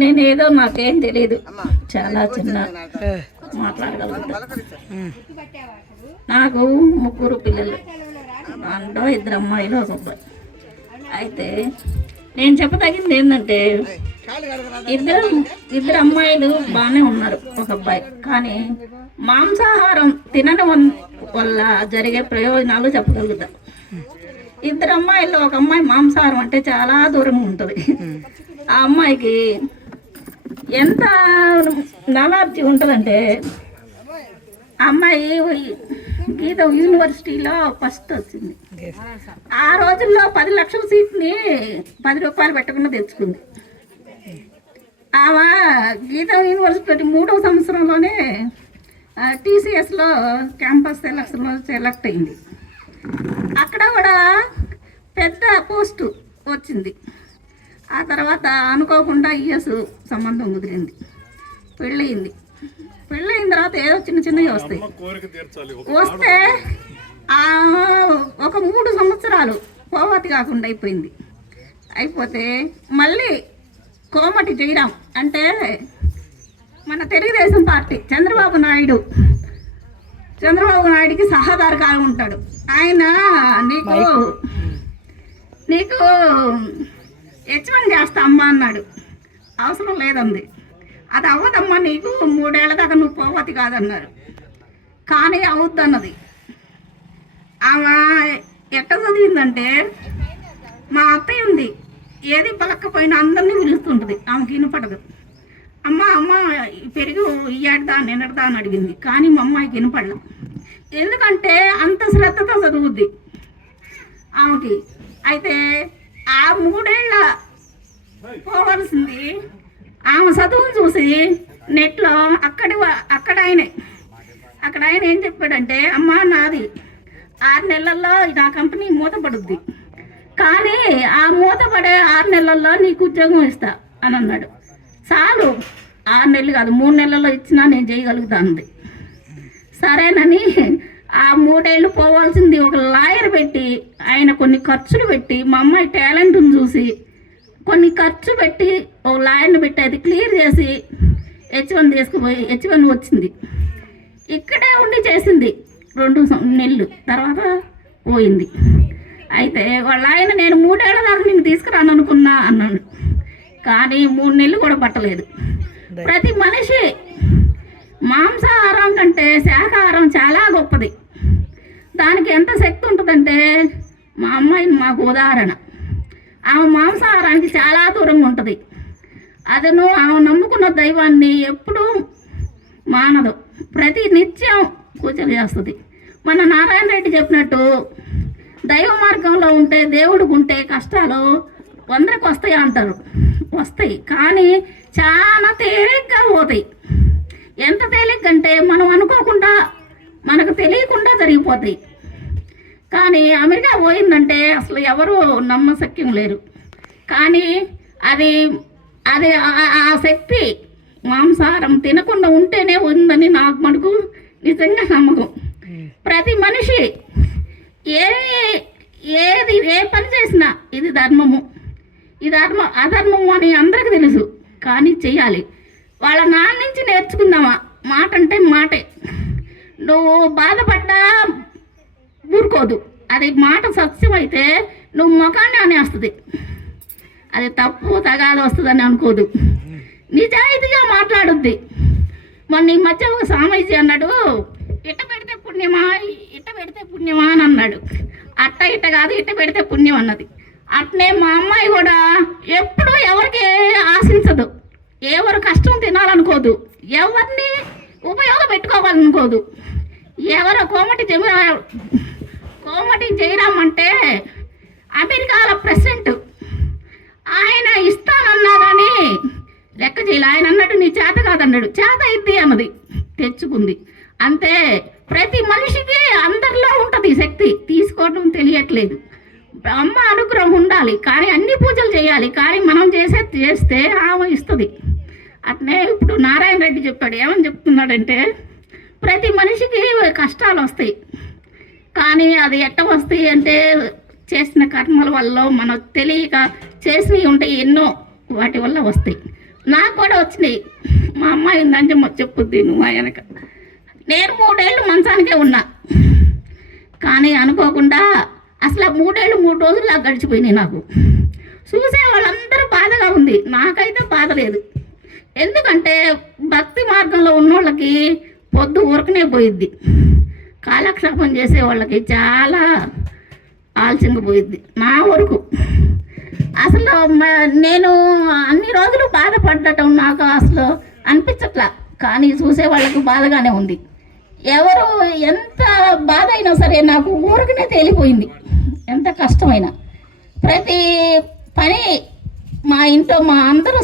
నేనేదో నాకేం తెలియదు చాలా చిన్న మాట్లాడగలుగుతాను నాకు ముగ్గురు పిల్లలు. అందులో ఇద్దరు అమ్మాయిలు ఒక అబ్బాయి. అయితే నేను చెప్పదగింది ఏంటంటే ఇద్దరు ఇద్దరు అమ్మాయిలు బాగానే ఉన్నారు ఒక అబ్బాయి. కానీ మాంసాహారం తినడం వల్ల జరిగే ప్రయోజనాలు చెప్పగలుగుతాం. ఇద్దరు అమ్మాయిల్లో ఒక అమ్మాయి మాంసాహారం అంటే చాలా దూరం ఉంటుంది. ఆ అమ్మాయికి ఎంత నాలెడ్జి ఉంటుందంటే అమ్మాయి గీత యూనివర్సిటీలో ఫస్ట్ వచ్చింది. ఆ రోజుల్లో పది లక్షల సీట్ని పది రూపాయలు పెట్టకుండా తెచ్చుకుంది. ఆమె గీత యూనివర్సిటీ మూడవ సంవత్సరంలోనే టీసీఎస్లో క్యాంపస్ సెలక్షన్లో సెలెక్ట్ అయింది. అక్కడ కూడా పెద్ద పోస్టు వచ్చింది. ఆ తర్వాత అనుకోకుండా ఇయర్స్ సంబంధం కుదిరింది పెళ్ళయింది. పెళ్ళయిన తర్వాత ఏదో చిన్న చిన్నవి వస్తాయి. వస్తే ఆ ఒక మూడు సంవత్సరాలు పోవతి కాకుండా అయిపోయింది. అయిపోతే మళ్ళీ కోమటి జయరాం అంటే మన తెలుగుదేశం పార్టీ చంద్రబాబు నాయుడు. చంద్రబాబు నాయుడికి సహాదారుగా ఉంటాడు. ఆయన నీకు నీకు యజమాని చేస్తా అమ్మ అన్నాడు. అవసరం లేదంది. అది అవ్వదమ్మా నీకు మూడేళ్ళ దాకా నువ్వు పోవతి కాదన్నారు. కానీ అవుద్దన్నది. ఆమె ఎట్ట చదివిందంటే మా అత్తయ్య ఉంది. ఏది పలక్కపోయినా అందరినీ పిలుస్తుంటుంది. ఆమెకి వినపడదు. అమ్మ అమ్మ పెరుగు ఇయ్యాడదా నిన్నడదా అని అడిగింది. కానీ మా అమ్మాయికి వినపడదు ఎందుకంటే అంత శ్రద్ధతో చదువుద్ది. ఆమెకి అయితే ఆ మూడేళ్ళ పోవలసింది. ఆమె చదువును చూసి నెట్లో అక్కడి అక్కడ ఆయనే. అక్కడ ఆయన ఏం చెప్పాడంటే అమ్మా నాది ఆరు నెలల్లో నా కంపెనీ మూతపడుద్ది. కానీ ఆ మూతపడే ఆరు నెలల్లో నీకు ఉద్యోగం ఇస్తా అని అన్నాడు. చాలు ఆరు నెలలు కాదు మూడు నెలల్లో ఇచ్చినా నేను చేయగలుగుతాను సరేనని ఆ మూడేళ్ళు పోవాల్సింది ఒక లాయర్ పెట్టి ఆయన కొన్ని ఖర్చులు పెట్టి మా అమ్మాయి టాలెంట్ని చూసి కొన్ని ఖర్చు పెట్టి ఒక లాయర్ని పెట్టి అది క్లియర్ చేసి హెచ్ వన్ తీసుకుపోయి హెచ్ వన్ వచ్చింది. ఇక్కడే ఉండి చేసింది. రెండు నెలలు తర్వాత పోయింది. అయితే వాళ్ళ ఆయన నేను మూడేళ్ళ దాకా నేను తీసుకురాను అనుకున్నా అన్నాను కానీ మూడు నెలలు కూడా పట్టలేదు. ప్రతి మనిషి మాంసాహారం కంటే శాకాహారం చాలా గొప్పది. దానికి ఎంత శక్తి ఉంటుందంటే మా అమ్మాయి మాకు ఉదాహరణ. ఆమె మాంసాహారానికి చాలా దూరంగా ఉంటుంది. అతను ఆమె నమ్ముకున్న దైవాన్ని ఎప్పుడూ మానదు. ప్రతి నిత్యం పూజలు చేస్తుంది. మన నారాయణ రెడ్డి చెప్పినట్టు దైవ మార్గంలో ఉంటే దేవుడికి ఉంటే కష్టాలు వందరికి వస్తాయి అంటారు? వస్తాయి. కానీ చాలా తేలిగ్గా పోతాయి. ఎంత తేలిగ్గా అంటే మనం అనుకోకుండా మనకు తెలియకుండా జరిగిపోతాయి. కానీ అమెరికా పోయిందంటే అసలు ఎవరు నమ్మశక్యం లేరు. కానీ అది అది ఆ- శక్తి మాంసాహారం తినకుండా ఉంటేనే ఉందని నాకు మనకు నిజంగా నమ్మకం. ప్రతి మనిషి ఏ ఏది ఏ పని చేసినా ఇది ధర్మము. ఈ ధర్మం అధర్మము అని అందరికీ తెలుసు కానీ చేయాలి వాళ్ళ నాన్న నుంచి నేర్చుకుందామా? మాట అంటే మాటే. నువ్వు బాధపడ్డా ఊరుకోదు. అది మాట సత్యం అయితే నువ్వు ముఖాన్ని అనేస్తుంది. అది తప్పు తగాదు వస్తుందని అనుకోదు. నిజాయితీగా మాట్లాడుద్ది. మొన్న ఈ మధ్య ఒక సామీజీ అన్నాడు ఇట్ట పెడితే పుణ్యమా? ఇట్ట పెడితే పుణ్యమా? అని అన్నాడు. అట్ట ఇట్ట కాదు ఇట్ట పెడితే పుణ్యం అన్నది. అట్నే మా అమ్మాయి కూడా ఎప్పుడూ ఎవరికి ఆశించదు. ఎవరు కష్టం తినాలనుకోదు. ఎవరిని ఉపయోగం పెట్టుకోవాలనుకోదు ఎవరో కోమటి జమి కోమటి జయరామ్ అంటే అమెరికాల ప్రెసిడెంట్. ఆయన ఇస్తానన్నా కానీ లెక్క చేయాలి. ఆయన అన్నట్టు నీ చేత కాదన్నాడు. చేత ఇద్ది అన్నది. తెచ్చుకుంది. అంతే ప్రతి మనిషికి అందరిలో ఉంటుంది ఈ శక్తి. తీసుకోవడం తెలియట్లేదు. అమ్మ అనుగ్రహం ఉండాలి. కానీ అన్ని పూజలు చేయాలి. కానీ మనం చేసే చేస్తే ఆమె ఇస్తుంది. అట్నే ఇప్పుడు నారాయణ రెడ్డి చెప్పాడు. ఏమని చెప్తున్నాడంటే ప్రతి మనిషికి కష్టాలు వస్తాయి. కానీ అది ఎట్ట వస్తాయి అంటే చేసిన కర్మల వల్ల మనకు తెలియక చేసినవి ఉంటాయి ఎన్నో వాటి వల్ల వస్తాయి. నాకు కూడా వచ్చినాయి. మా అమ్మాయి ఉందని చెప్పి చెప్పుద్ది నువ్వు ఆయనక నేను మూడేళ్ళు మంచానికే ఉన్నా. కానీ అనుకోకుండా అసలు ఆ మూడేళ్ళు మూడు రోజులు నాకు గడిచిపోయినాయి నాకు. చూసే వాళ్ళందరూ బాధగా ఉంది. నాకైతే బాధ లేదు. ఎందుకంటే భక్తి మార్గంలో ఉన్నోళ్ళకి పొద్దు ఊరకనే పోయిద్ది. కాలక్షేపం చేసే వాళ్ళకి చాలా ఆలస్యంగా పోయింది నా వరకు. అసలు నేను అన్ని రోజులు బాధపడటం నాకు అసలు అనిపించట్లా కానీ చూసే వాళ్ళకు బాధగానే ఉంది. ఎవరు ఎంత బాధ అయినా సరే నాకు ఊరికనే తేలిపోయింది ఎంత కష్టమైనా. ప్రతి పని మా ఇంట్లో మా అందరూ